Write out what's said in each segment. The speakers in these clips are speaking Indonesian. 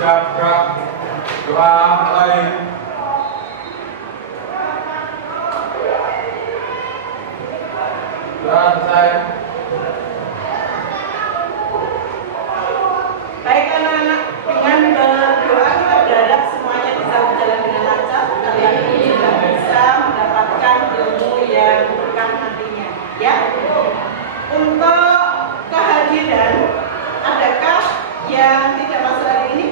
Siap, gerak. Doa mulai. Doa selesai. Baik anak-anak, dengan berdoa kita berharap semuanya bisa berjalan dengan lancar. Kalian juga bisa mendapatkan ilmu yang berkah nantinya. Ya. Untuk kehadiran, adakah yang tidak masuk hari ini?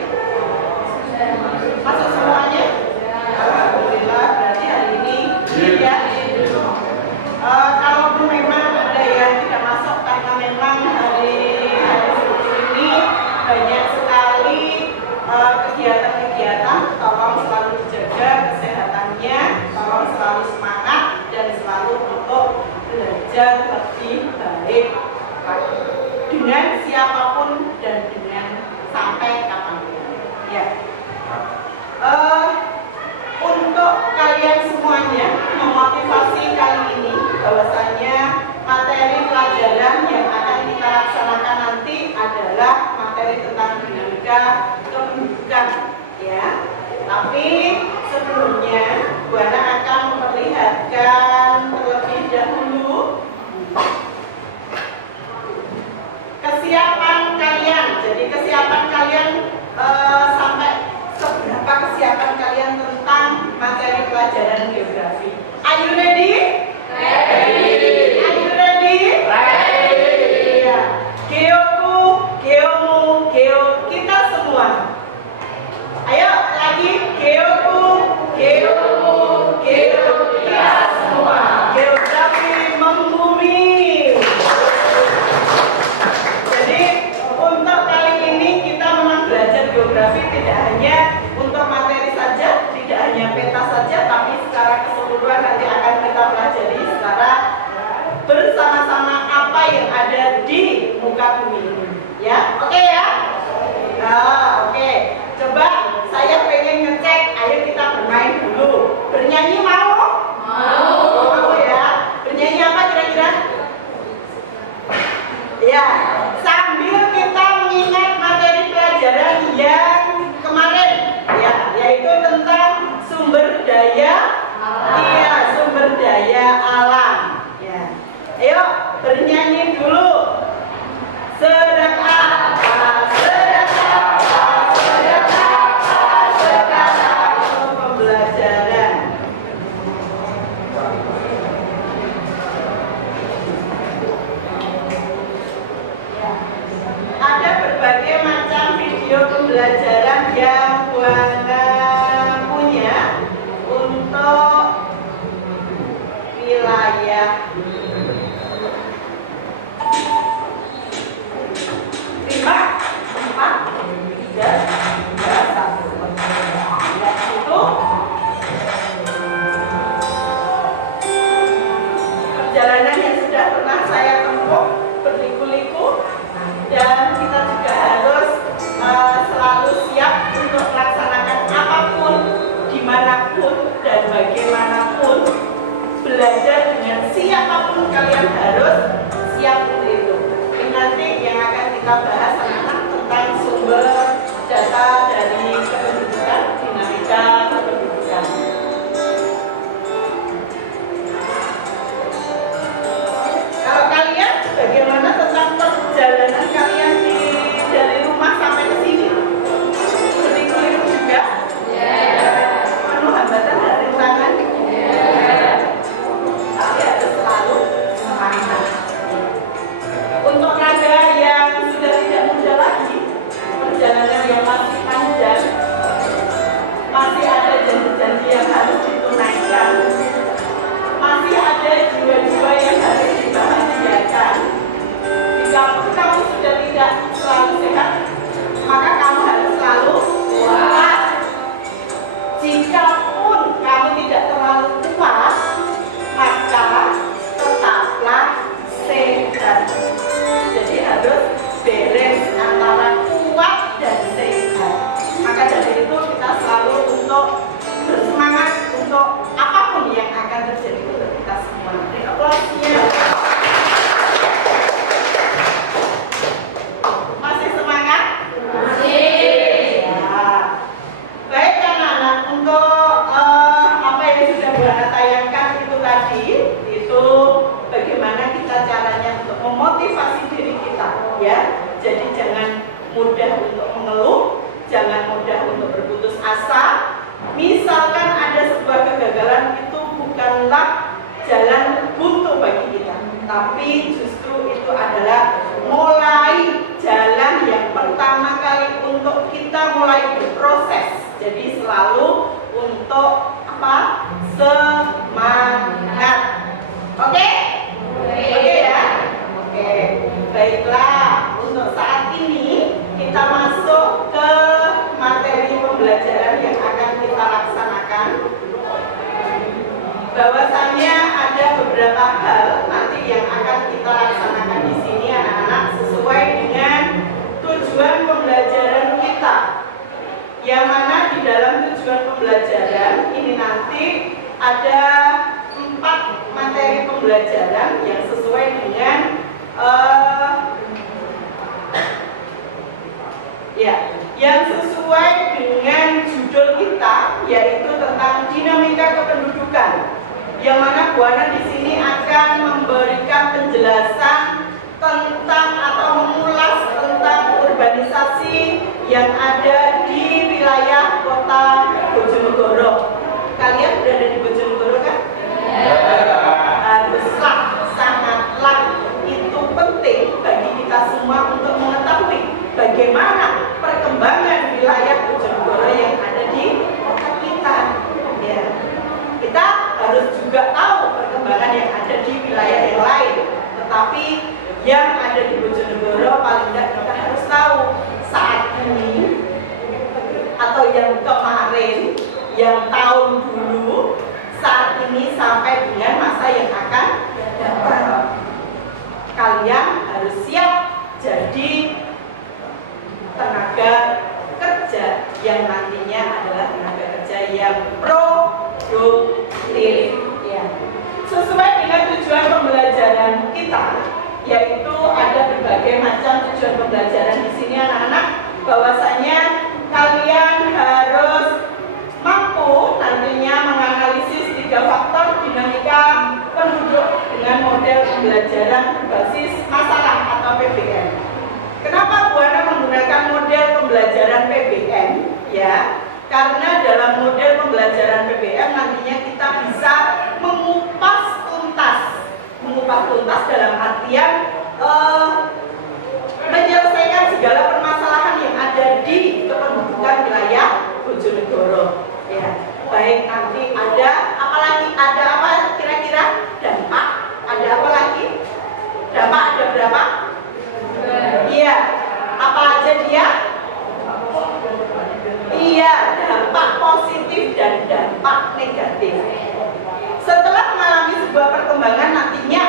Masuk semuanya? Alhamdulillah, berarti hari ini ya. Kalaupun memang ada yang tidak masuk karena memang hari seperti ini banyak sekali kegiatan-kegiatan, tolong selalu dijaga kesehatannya, tolong selalu semangat dan selalu untuk belajar lebih baik dengan siapapun dan dengan sampai kapanpun. Ya. Untuk kalian semuanya, memotivasi kali ini bahwasanya materi pelajaran yang akan kita laksanakan nanti adalah materi tentang dinamika kependudukan, ya. Tapi sebelumnya Bu Ana akan memperlihatkan terlebih dahulu kesiapan kalian. Jadi kesiapan kalian sampai seberapa kesiapan kalian tentang materi pelajaran geografi. Are you ready? Ready. Are you ready? Ready. Ya. Geoku, geomu, geo kita semua. Ayo lagi, geoku, geomu, geo kita semua. Geografi membumi. Jadi untuk kali ini kita memang belajar geografi tidak hanya untuk materi saja, tidak hanya peta saja, tapi secara keseluruhan nanti akan kita pelajari secara bersama-sama apa yang ada di muka bumi ini. Ya, oke ya? Oke. Coba saya pengen ngecek, ayo kita bermain dulu. Bernyanyi mau? Mau ya. Bernyanyi apa kira-kira? Ya, sambil kita mengingat materi pelajaran yang kemarin, ya, yaitu tentang sumber daya, iya, sumber daya alam. Ya, ayo bernyanyi dulu. Sedang apa? Sedang apa? Sedang apa? Sekarang pembelajaran. Ada berbagai macam video pembelajaran yang Bu Ana punya untuk wilayah 5, 4, 3, 2, 1. Lihat situ. Perjalanan yang sudah pernah saya tempuh berliku-liku, dan kita juga harus selalu siap untuk melaksanakan apapun, dimanapun dan bagaimanapun. Belajar dengan siapapun kalian harus siap untuk itu. Ini nanti yang akan kita bahas anak-anak tentang sumber data dari kependudukan, dinamika kependudukan. Kalau kalian, bagaimana tentang perjalanan kalian dari rumah sampai ke sini? Berliku-liku juga? Penuh hambatan dan rintangan? Tapi harus selalu semangat. Untuk raga yang sudah tidak muda lagi, perjalanan yang masih panjang, Jadi jangan mudah untuk mengeluh, jangan mudah untuk berputus asa. Misalkan ada sebuah kegagalan, itu bukanlah jalan buntu bagi kita, tapi justru itu adalah mulai jalan yang pertama kali untuk kita mulai berproses. Jadi selalu untuk apa? Semangat. Oke? Oke ya? Oke. Baiklah, untuk saat ini kita masuk ke materi pembelajaran yang akan kita laksanakan. Bahwasannya ada beberapa hal nanti yang akan kita laksanakan di sini anak-anak sesuai dengan tujuan pembelajaran kita. Yang mana di dalam tujuan pembelajaran ini nanti ada 4 materi pembelajaran yang sesuai dengan yang sesuai dengan judul kita, yaitu tentang dinamika kependudukan. Yang mana Bu Ana di sini akan memberikan penjelasan tentang atau mengulas tentang urbanisasi yang ada di wilayah kota Bojonegoro. Kalian berada di Bojonegoro kan? Haruslah, sangatlah itu penting bagi kita semua untuk mengetahui bagaimana perkembangan wilayah Bojonegoro yang ada di kota kita. Ya. Kita harus juga tahu perkembangan yang ada di wilayah yang lain. Tetapi yang ada di Bojonegoro paling tidak kita harus tahu saat ini atau yang kemarin, yang tahun dulu, saat ini sampai dengan masa yang akan datang. Kalian harus siap jadi tenaga kerja yang nantinya adalah tenaga kerja yang produktif. Ya. Sesuai dengan tujuan pembelajaran kita, yaitu ada berbagai macam tujuan pembelajaran di sini anak-anak. Bahwasanya kalian harus mampu nantinya menganalisis 3 faktor dinamika penduduk dengan model pembelajaran berbasis masalah atau PBM. Kenapa Bu Ana menggunakan model pembelajaran PBM? Ya, karena dalam model pembelajaran PBM nantinya kita bisa mengupas tuntas dalam artian menyelesaikan segala permasalahan yang ada di kependudukan wilayah Bojonegoro. Ya, baik nanti ada apalagi, ada apa kira-kira dampak, ada apa lagi? Dampak ada berapa? Iya, apa aja dia? Iya, dampak positif dan dampak negatif. Setelah mengalami sebuah perkembangan nantinya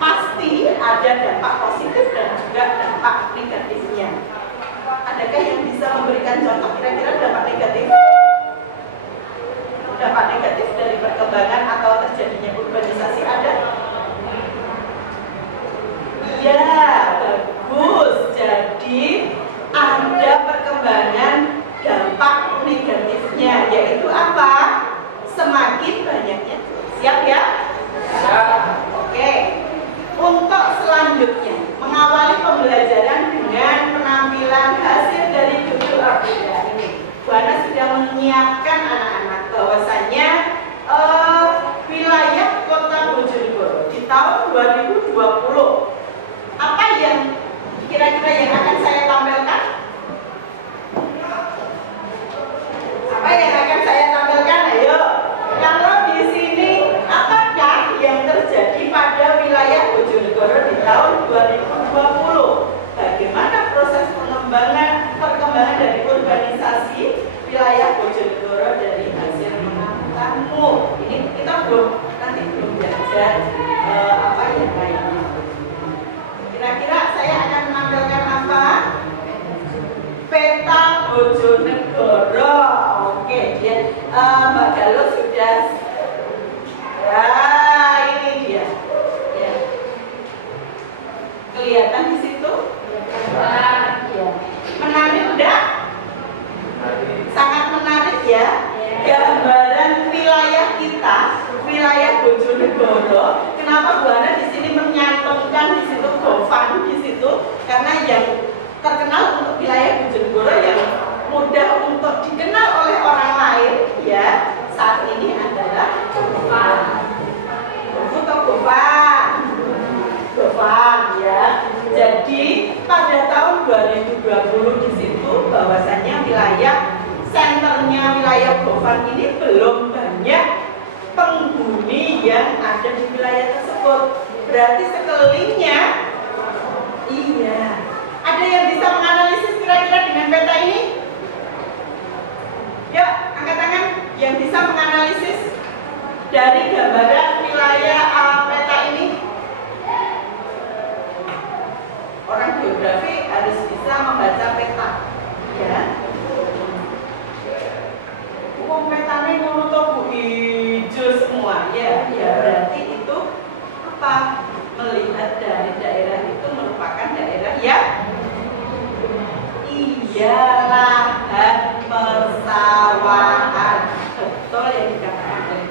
pasti ada dampak positif dan juga dampak negatifnya. Adakah yang bisa memberikan contoh kira-kira dampak negatif? Dampak negatif dari perkembangan atau terjadinya urbanisasi ada? Iya, bagus. Jadi ada perkembangan dampak negatifnya, yaitu apa? Semakin banyaknya. Siap ya? Siap. Oke. Untuk selanjutnya, mengawali pembelajaran dengan penampilan hasil dari judul Arbeda ini. Bu Ana sudah menyiapkan anak-anak bahwasanya wilayah kota Bojonegoro di tahun 2020. Apa yang kira-kira yang akan saya tampilkan? Apa yang akan saya tampilkan? Ayo. Kalau di sini apakah yang terjadi pada wilayah Bojonegoro di tahun 2020? Bagaimana proses perkembangan dari urbanisasi wilayah Bojonegoro dari hasil mengamatimu? Ini kita nanti belum belajar apa yang lainnya. Kira-kira saya akan menampilkan apa? Peta Bojonegoro. Oke, dia Mbak Galo sudah. Ya, ini dia. Ya. Kelihatan di situ? Ya. Menarik enggak? Sangat menarik ya. Gambaran wilayah kita, wilayah Bojonegoro 2020 di situ bahwasannya wilayah senternya wilayah Gofan ini belum banyak penghuni yang ada di wilayah tersebut. Berarti sekelilingnya, iya. Ada yang bisa menganalisis kira-kira dengan peta ini? Yuk, angkat tangan yang bisa menganalisis dari gambaran wilayah peta ini. Orang geografi harus bisa membaca peta, ya. Petanya ngono to Bu, hijau semua, ya. Ya berarti itu apa? Melihat dari daerah itu merupakan daerah ya. Iya, lahan persawahan. Betul yang dikatakan.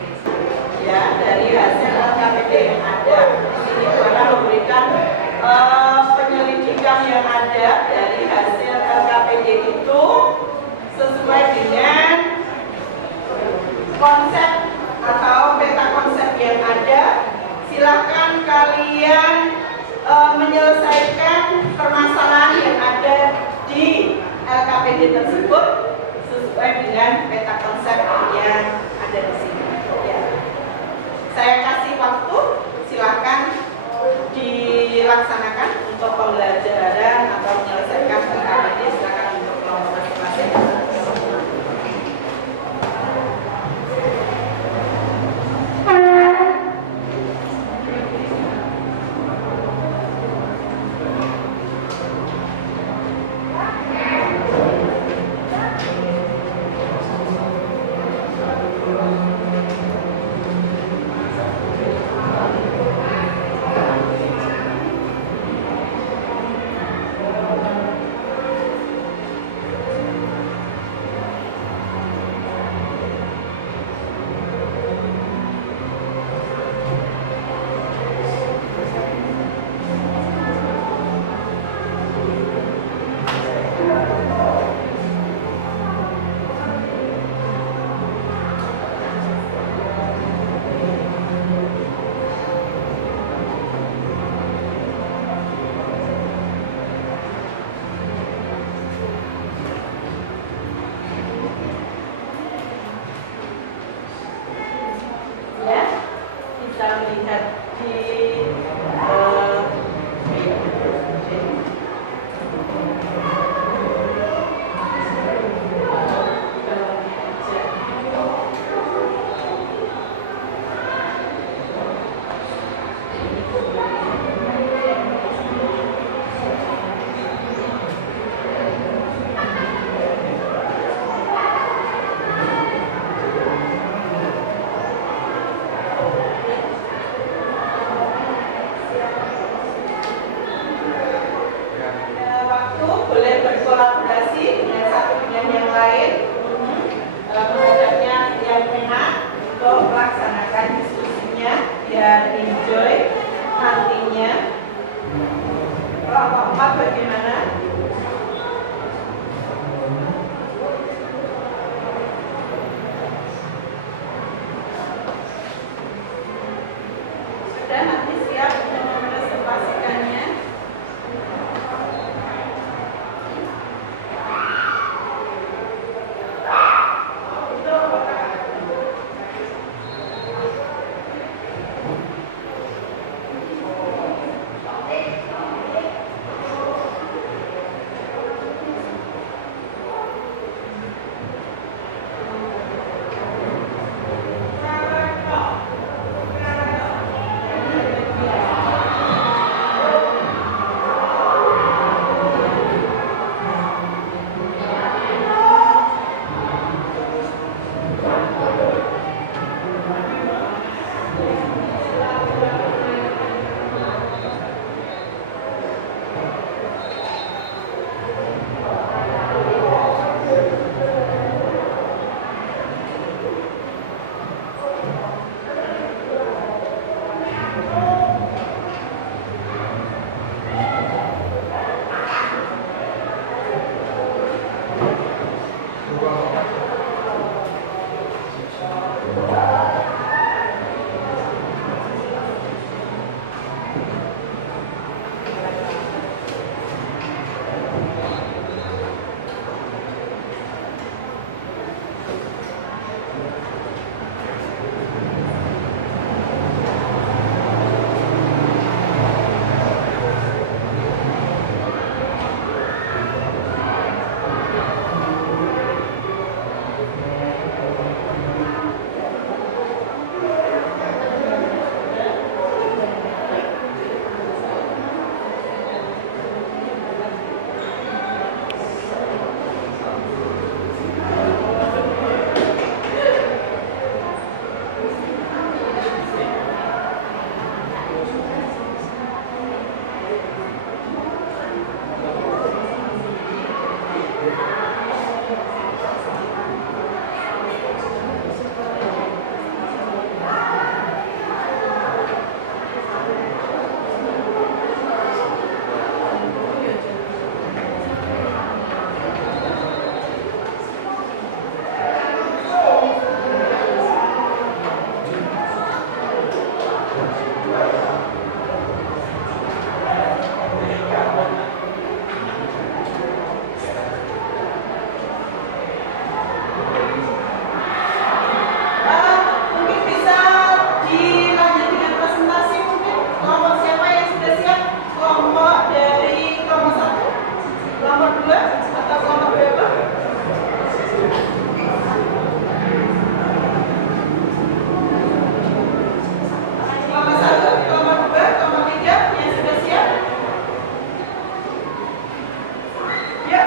Ya, dari hasil LKPD yang ada di sini mana memberikan penyelidikan yang ada dari hasil LKPD itu sesuai dengan konsep atau peta konsep yang ada. Silahkan kalian menyelesaikan permasalahan yang ada di LKPD tersebut sesuai dengan peta konsep yang ada di sini. Ya. Saya kasih waktu, silahkan dilaksanakan untuk pembelajaran atau menyelesaikan LKPD. Silahkan untuk kelompok masing-masing. 2 atau kelompok berapa? Kelompok 1, kelompok 2, kelompok 3 yang sudah siap? Ya.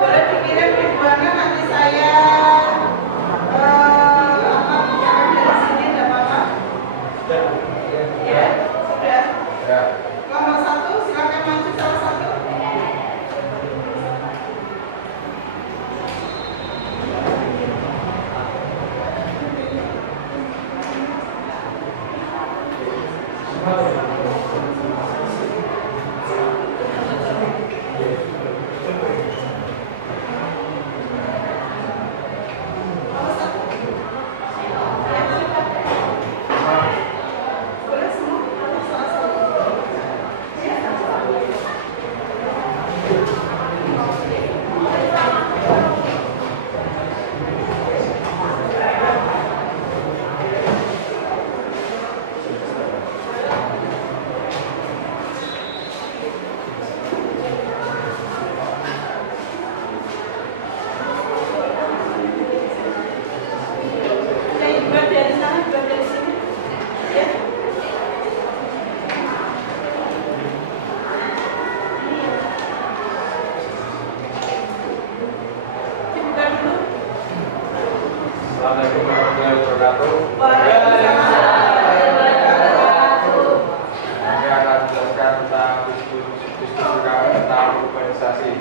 Boleh dikirim ribuannya, nanti saya bicara dari sini, tidak apa-apa. Ya, sudah. Ya. Kelompok 1, silakan maju salah satu. Kelompok 1. Ya, silakan. Boleh semua atau salah satu. Ya. Yang buat dari sana, buat dari sini. Ya. Dibuka dulu. Assalamualaikum warahmatullahi wabarakatuh. Waalaikumsalam warahmatullahi wabarakatuh. Kami akan menjelaskan tentang diskusi kami tentang urbanisasi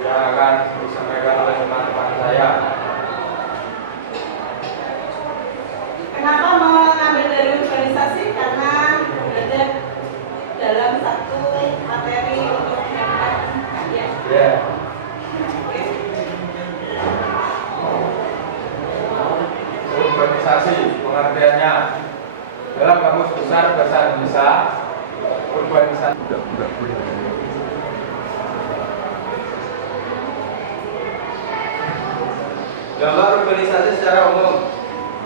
yang akan disampaikan oleh teman-teman saya. Kenapa mengambil dari urbanisasi? Karena berada dalam satu materi untuk mendapat ya. Ya. Oke. Urbanisasi pengertiannya dalam Kamus Besar Bahasa Indonesia. Urbanisasi Gambar urbanisasi secara umum.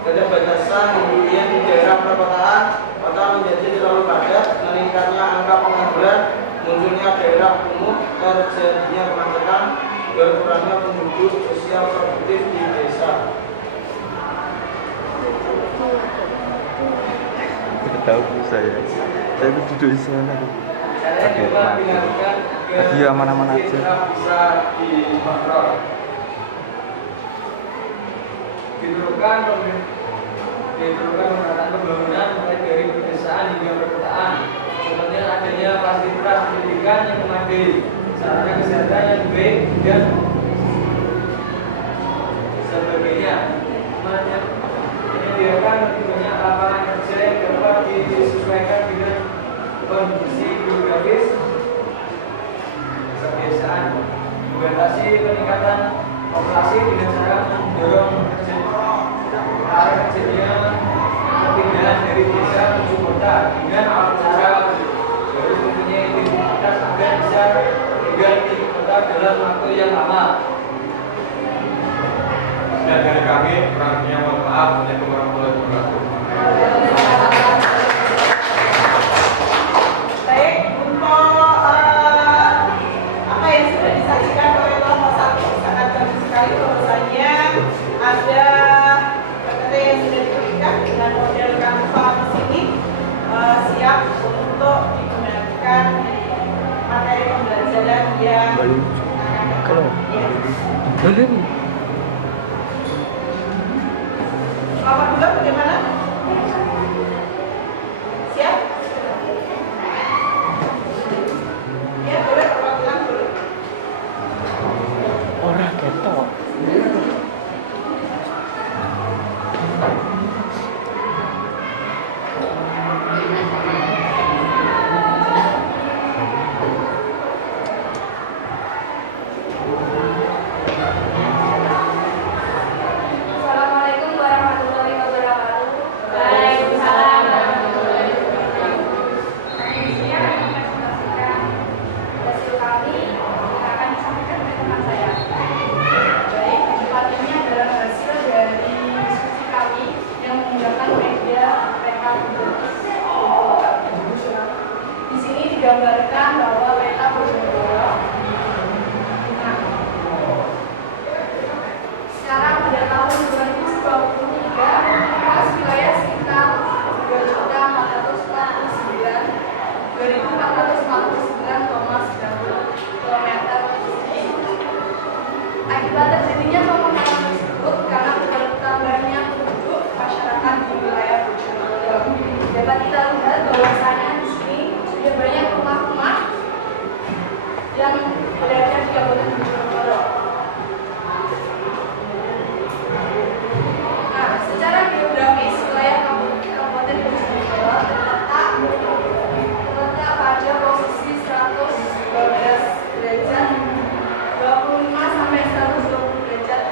Keterbatasan hunian di daerah perkotaan, kota menjadi terlalu padat, meningkatnya angka pengangguran, munculnya daerah kumuh, terjadinya kemacetan, berkurangnya penduduk sosial produktif di desa. Tahu saya duduk di sana. Oke, lagi aman-aman aja. bisa dikontrol. Diperlukan pemerataan pembangunan mulai dari pedesaan hingga perkotaan. Seperti adanya fasilitas pendidikan yang memadai, sarana kesehatan yang baik dan sebagainya. Menyediakan lebih banyak lapangan kerja yang dapat disesuaikan dengan kondisi geografis pedesaan. Membatasi peningkatan populasi dengan cara mendorong terjadinya perpindahan dari desa menuju kota dengan cara harus mempunyai identitas agar bisa tinggal di kota dalam waktu yang lama. Dan dari kami, kurangnya mohon maaf. Assalamualaikum warahmatullahi wabarakatuh. Baik, untuk apa yang sudah disajikan oleh kelompok 1 sangat bagus sekali bahwasanya ada materi yang sudah diberikan dengan model kamus ini siap untuk digunakan materi pembelajaran yang akan datang. Ya. Kelompok 2 bagaimana? Siap? Ya, boleh perwakilan boleh. Orang ketok. Akibat terjadinya pemekaran tersebut karena bertambahnya penduduk masyarakat di wilayah Bojonegoro. Dapat kita lihat bahwasanya di sini sudah banyak rumah-rumah yang berada di Kabupaten Bojonegoro. Nah, secara geografis wilayah Kabupaten Bojonegoro terletak pada posisi 112 derajat 25 sampai 120 derajat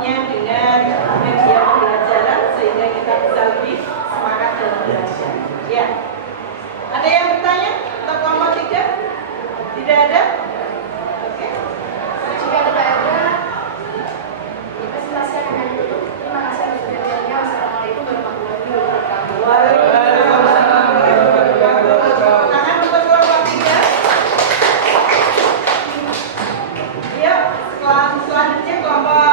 contohnya dengan media pembelajaran sehingga kita bisa lebih semangat dalam belajar. Ya. Ada yang bertanya untuk kelompok 3? Tidak ada? Oke. Jika tidak ada, presentasi akan ditutup. Terima kasih atas perhatiannya. Wassalamualaikum warahmatullahi wabarakatuh. Waalaikumsalam warahmatullahi wabarakatuh. Tangan untuk kelompok 3. Yuk, selanjutnya kelompok 4.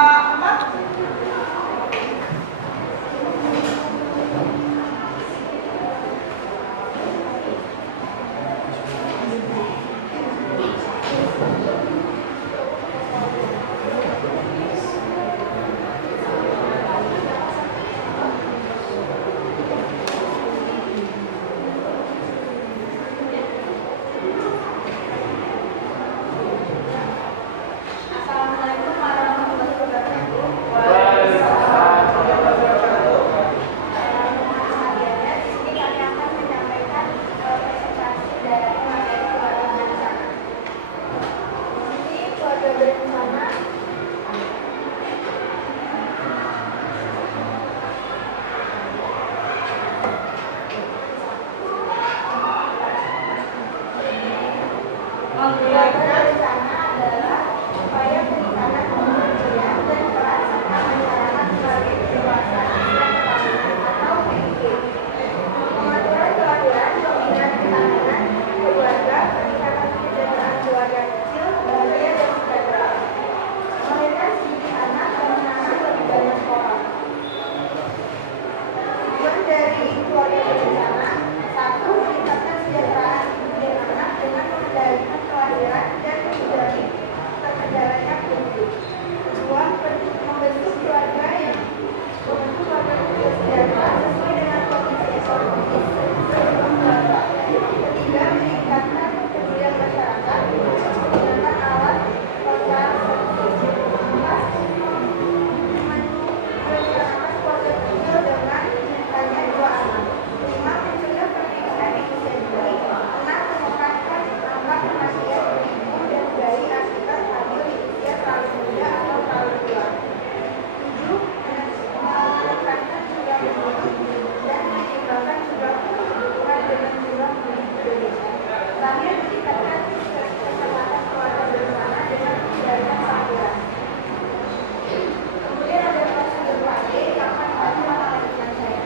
Assalamualaikum warahmatullahi wabarakatuh. Hadiahnya di sini kami akan menyampaikan presentasi dari materi keluarga berencana. Ini keluarga berencana keluarga berencana adalah upaya peningkatan kemanusiaan dan peran serta masyarakat sebagai kedewasaan dan ketahanan atau PIK. Pengaturan kelahiran, pembinaan ketahanan keluarga, peningkatan kesejahteraan keluarga kecil, bahagia dan sejahtera. Melahirkan sedikit anak dan menanam lebih banyak orang. Tujuan dari keluarga berencana: 1. Meningkatkan kesejahteraan ibu dan anak dengan mengendalikan kelahiran dan menghindari terkendalanya penduduk. 2. Membentuk keluarga yang sejahtera sesuai dengan kondisi ekonomi sebuah keluarga. 3. Meningkatkan kepedulian masyarakat menggunakan alat kontrasepsi. 4. Merencanakan keluarga kecil dengan hanya 2 anak. 5. Mencegah pernikahan di usia dini. 6. Menekankan angka kematian ibu dan bayi akibat hamil di usia terlalu muda atau terlalu tua. 7. Menekankan jumlah penduduk dan menyeimbangkan jumlah kebutuhan dengan jumlah penduduk Indonesia. Terakhir, meningkatkan keselamatan keluarga berencana dengan menghindarikan kelahiran. Kemudian ada prosedur Pak E yang akan dibantu oleh teman saya.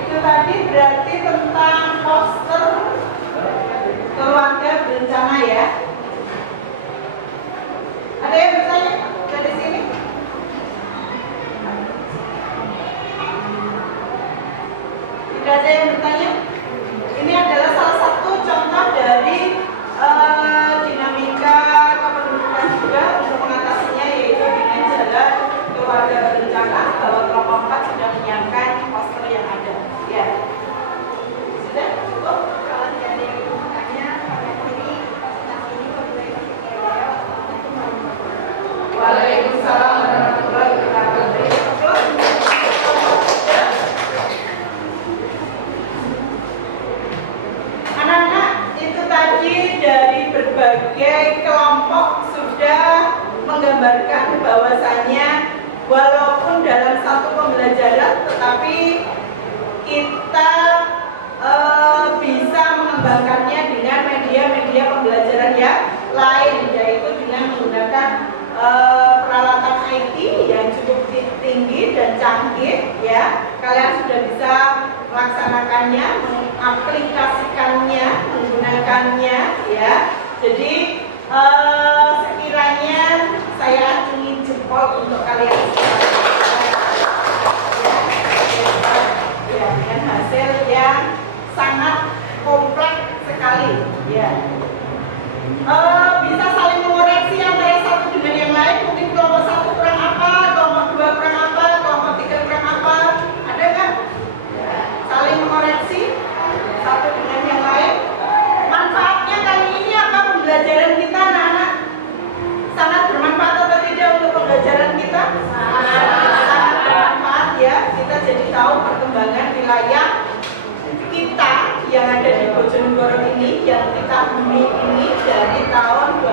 Itu tadi berarti tentang poster keluarga berencana ya. Ada yang bertanya dari sini? Tidak ada yang bertanya? Ini adalah salah satu contoh dari dinamika kependudukan juga untuk mengatasinya, yaitu dengan jalan keluarga berencana, bahwa kelompok 4 sudah menyiapkan poster yang ada. Ya. Sudah cukup? Kalau dari tanya pada kiri presentasi ini kemudian beliau Waalaikumsalam warahmatullahi wabarakatuh. Anak-anak, itu tadi dari berbagai kelompok sudah menggambarkan bahwasannya walaupun dalam satu pembelajaran, tetapi kita bisa mengembangkannya dengan media-media pembelajaran yang lain, yaitu dengan menggunakan peralatan IT yang cukup tinggi dan canggih ya. Kalian sudah bisa melaksanakannya, mengaplikasikannya, menggunakannya ya. Jadi sekiranya saya acungi jempol untuk kalian ya, dengan hasil yang sangat kompleks sekali ya. Bisa saling mengoreksi antara satu dengan yang lain, mungkin kelompok satu kurang apa, wilayah kita yang ada di Bojonegoro ini, yang kita huni ini dari tahun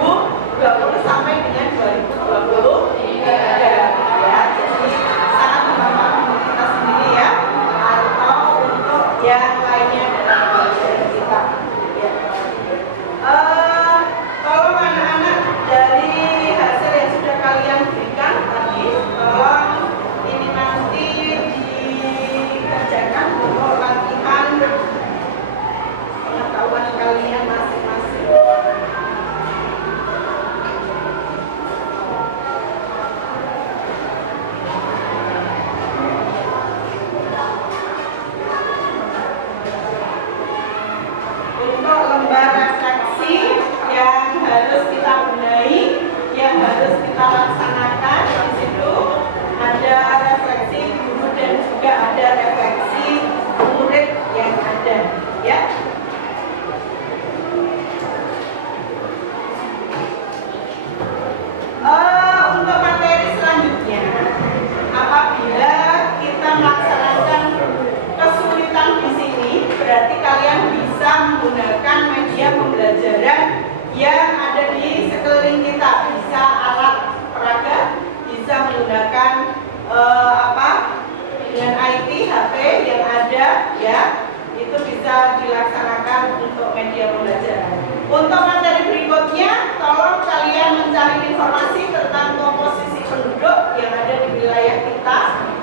2020 sampai dengan 2023 ya. Jadi sangat membantu untuk kita sendiri ya, atau untuk yang lainnya dari kita ya. Tolong anak-anak dari hasil yang sudah kalian berikan tadi, tolong ini nanti dikerjakan untuk latihan pengetahuan kalian masing-masing. Untuk lembar refleksi yang harus kita benahi, yang harus kita laksanakan, di situ ada refleksi guru dan juga ada refleksi murid yang ada, ya. Untuk materi selanjutnya, apabila kita melaksanakan kesulitan di sini, berarti kalian bisa menggunakan media pembelajaran yang ada di sekeliling kita, bisa alat peraga, bisa menggunakan dengan IT, HP yang ada, ya, itu bisa dilaksanakan untuk media pembelajaran. Untuk materi berikutnya, tolong kalian mencari informasi tentang komposisi penduduk yang ada di wilayah kita,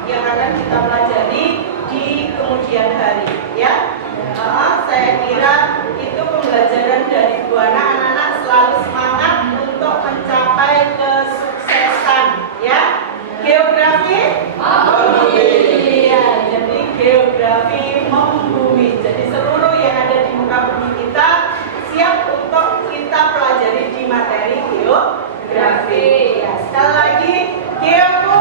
yang akan kita pelajari di kemudian hari, ya. Saya kira itu pembelajaran dari Buana. Anak-anak selalu semangat untuk mencapai kesuksesan, ya. Geografi membumi, ya, jadi geografi membumi. Jadi seluruh yang ada di muka bumi kita siap untuk kita pelajari di materi geografi. Ya, sekali lagi geografi.